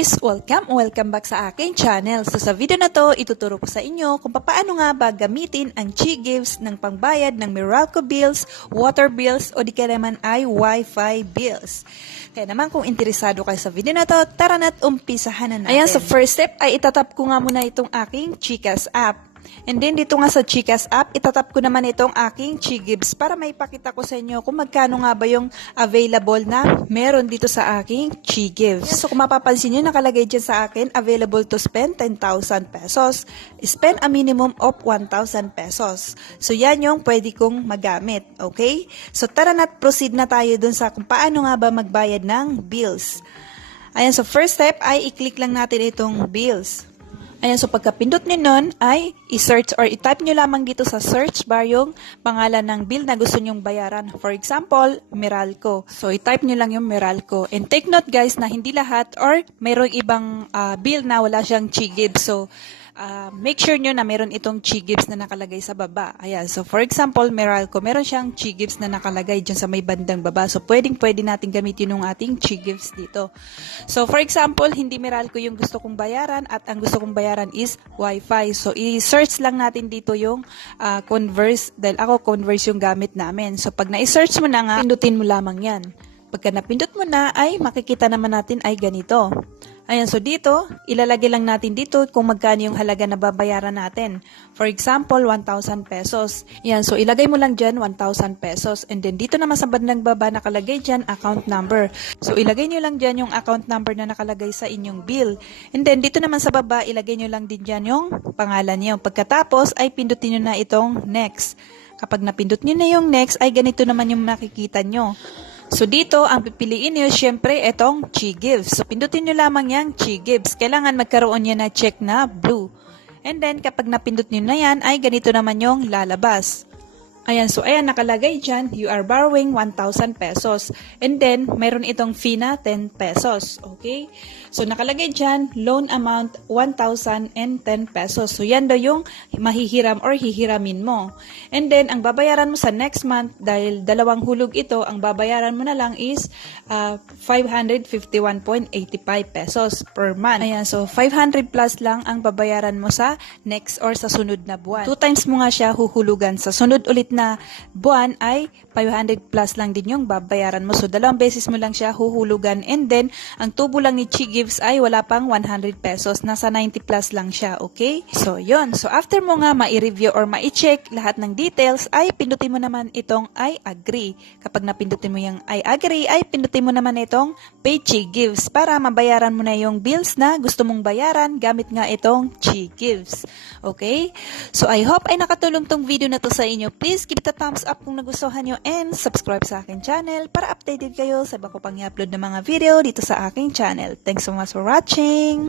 guys! Welcome back sa aking channel. So sa video na to, ituturo ko sa inyo kung paano nga ba gamitin ang Chi-Gives ng pangbayad ng Meralco bills, water bills, o di kaya naman ay Wi-Fi bills. Kaya naman kung interesado kayo sa video na to, tara na't umpisahan na natin. Ayan, so first step ay itatap ko nga muna itong aking Chikas app. And then dito nga sa Chikas app, itatap ko naman itong aking Chi-Gives para maipakita ko sa inyo kung magkano nga ba yung available na meron dito sa aking Chi-Gives. So kung mapapansin nyo, nakalagay dyan sa akin, available to spend 10,000 pesos. Spend a minimum of 1,000 pesos. So yan yung pwede kong magamit. Okay? So tara na't proceed na tayo dun sa kung paano nga ba magbayad ng bills. Ayan, so first step ay i-click lang natin itong bills. Ayan, so pagkapindot nyo nun ay i-search or i-type nyo lamang dito sa search bar yung pangalan ng bill na gusto nyong bayaran. For example, Meralco. So i-type nyo lang yung Meralco. And take note guys na hindi lahat or mayroong ibang bill na wala siyang Chi-Gives. So make sure nyo na meron itong Chi-Gives na nakalagay sa baba. Ayan, so for example, Meralco, meron siyang Chi-Gives na nakalagay dyan sa may bandang baba. So pwede natin gamitin yung ating Chi-Gives dito. So for example, hindi Meralco yung gusto kong bayaran at ang gusto kong bayaran is Wi-Fi. So i-search lang natin dito yung Converse dahil ako Converse yung gamit namin. So pag na-search mo na nga, pindutin mo lamang yan. Pagka napindot mo na ay makikita naman natin ay ganito. Ayan, so dito, ilalagay lang natin dito kung magkano yung halaga na babayaran natin. For example, 1,000 pesos. Ayan, so ilagay mo lang dyan 1,000 pesos. And then dito naman sa bandang baba nakalagay dyan account number. So ilagay nyo lang dyan yung account number na nakalagay sa inyong bill. And then dito naman sa baba, ilagay nyo lang din dyan yung pangalan nyo. Pagkatapos ay pindutin nyo na itong next. Kapag napindot nyo na yung next, ay ganito naman yung makikita nyo. So dito, ang pipiliin nyo, syempre, itong Chi-Gives. So pindutin nyo lamang yung Chi-Gives. Kailangan magkaroon yan na check na blue. And then, kapag napindot nyo na yan, ay ganito naman yung lalabas. Ayan, so ayan, nakalagay dyan, you are borrowing 1,000 pesos. And then, mayroon itong fee na 10 pesos. Okay? So, nakalagay dyan, loan amount 1,010 pesos. So, yan daw yung mahihiram or hihiramin mo. And then, ang babayaran mo sa next month, dahil dalawang hulog ito, ang babayaran mo na lang is 551.85 pesos per month. Ayan, so 500 plus lang ang babayaran mo sa next or sa sunod na buwan. 2 times mo nga siya huhulugan. Sa sunod ulit na buwan ay 500 plus lang din yung babayaran mo. So, 2 beses mo lang siya huhulugan. And then, ang tubo lang ni Chi-Gives ay wala pang 100 pesos. Nasa 90 plus lang siya. Okay? So, yun. So, after mo nga ma-review or ma-check lahat ng details, ay pindutin mo naman itong I agree. Kapag napindutin mo yung I agree, ay pindutin mo naman itong Pay Chi-Gives para mabayaran mo na yung bills na gusto mong bayaran gamit nga itong Chi-Gives. Okay? So, I hope ay nakatulong tong video na to sa inyo. Please give it a thumbs up kung nagustuhan nyo and subscribe sa aking channel para updated kayo sa iba ko pang i-upload na mga video dito sa aking channel. Thanks so much for watching!